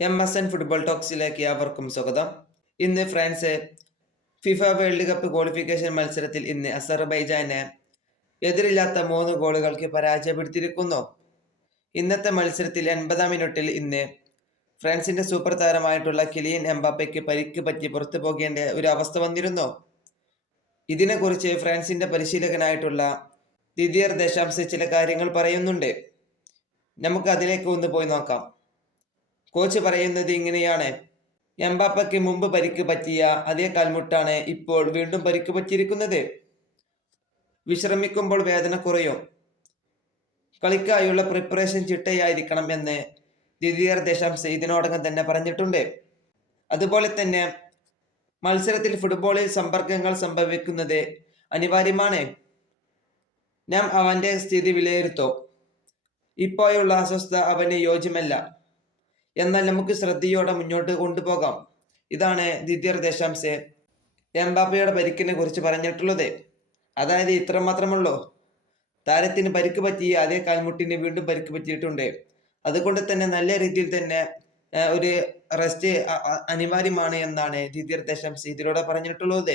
M S N football ടോക്സിലേക്ക് അവർക്കും സ്വാഗതം. ഇന്ന് France FIFA world cup qualification മത്സരത്തിൽ ഇന്ന് അസർബൈജാനെ എതിരില്ലാത്ത മൂന്ന് ഗോളുകൾക്ക് പരാജയപ്പെടുത്തിയിരിക്കുന്നു. ഇന്നത്തെ മത്സരത്തിൽ എൺപതാം മിനിറ്റിൽ ഇന്ന് ഫ്രാൻസിന്റെ സൂപ്പർ താരമായിട്ടുള്ള കിലിയൻ എംബാപ്പയ്ക്ക് പരിക്ക് പറ്റി പുറത്തു പോകേണ്ട ഒരു അവസ്ഥ വന്നിരുന്നു. ഇതിനെക്കുറിച്ച് ഫ്രാൻസിന്റെ പരിശീലകനായിട്ടുള്ള ദിദിയർ ദശാംശ ചില കാര്യങ്ങൾ പറയുന്നുണ്ട്. നമുക്ക് അതിലേക്ക് ഒന്ന് പോയി നോക്കാം. കോച്ച് പറയുന്നത് ഇങ്ങനെയാണ്. എംബാപ്പയ്ക്ക് മുമ്പ് പരിക്ക് പറ്റിയ അതേ കാൽമുട്ടാണ് ഇപ്പോൾ വീണ്ടും പരിക്ക് പറ്റിയിരിക്കുന്നത്. വിശ്രമിക്കുമ്പോൾ വേദന കുറയും. കളിക്കായുള്ള പ്രിപ്പറേഷൻ ചിട്ടയായിരിക്കണം എന്ന് ദിദിയർ ദശാംശ ഇതിനോടകം തന്നെ പറഞ്ഞിട്ടുണ്ട്. അതുപോലെ തന്നെ മത്സരത്തിൽ ഫുട്ബോളിൽ സമ്പർക്കങ്ങൾ സംഭവിക്കുന്നത് അനിവാര്യമാണ്. ഞാൻ അവന്റെ സ്ഥിതി വിലയിരുത്തും. ഇപ്പോഴുള്ള അസ്വസ്ഥ അവന് യോജ്യമല്ല. എന്നാൽ നമുക്ക് ശ്രദ്ധയോടെ മുന്നോട്ട് കൊണ്ടുപോകാം. ഇതാണ് ദ്വിതീയ ദശാംശെ. എംബാപ്പയുടെ പരിക്കിനെ കുറിച്ച് പറഞ്ഞിട്ടുള്ളത്. അതായത് ഇത്ര മാത്രമുള്ളൂ താരത്തിന് പരിക്ക് പറ്റി അതേ കാൽമുട്ടിന് വീണ്ടും പരിക്ക് പറ്റിയിട്ടുണ്ട്. അതുകൊണ്ട് തന്നെ നല്ല രീതിയിൽ തന്നെ ഒരു റെസ്റ്റ് അനിവാര്യമാണ് എന്നാണ് ദ്വിതീയ ദശാംശ് ഇതിലൂടെ പറഞ്ഞിട്ടുള്ളത്.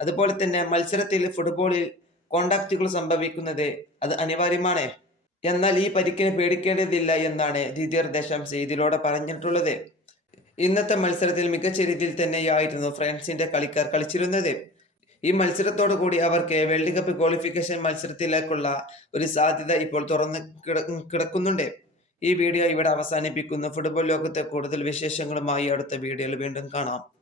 അതുപോലെ തന്നെ മത്സരത്തിൽ ഫുട്ബോളിൽ കോണ്ടാക്റ്റുകൾ സംഭവിക്കുന്നത് അത് അനിവാര്യമാണ്. എന്നാൽ ഈ പരിക്കിന് പേടിക്കേണ്ടതില്ല എന്നാണ് ദ്വിതീയ ദശാംശ് ഇതിലൂടെ പറഞ്ഞിട്ടുള്ളത്. ഇന്നത്തെ മത്സരത്തിൽ മികച്ച രീതിയിൽ തന്നെയായിരുന്നു ഫ്രാൻസിന്റെ കളിക്കാർ കളിച്ചിരുന്നത്. ഈ മത്സരത്തോടു കൂടി അവർക്ക് വേൾഡ് കപ്പ് ക്വാളിഫിക്കേഷൻ മത്സരത്തിലേക്കുള്ള ഒരു സാധ്യത ഇപ്പോൾ തുറന്ന് കിടക്കുന്നുണ്ട്. ഈ വീഡിയോ ഇവിടെ അവസാനിപ്പിക്കുന്നു. ഫുട്ബോൾ ലോകത്തെ കൂടുതൽ വിശേഷങ്ങളുമായി അടുത്ത വീഡിയോയിൽ വീണ്ടും കാണാം.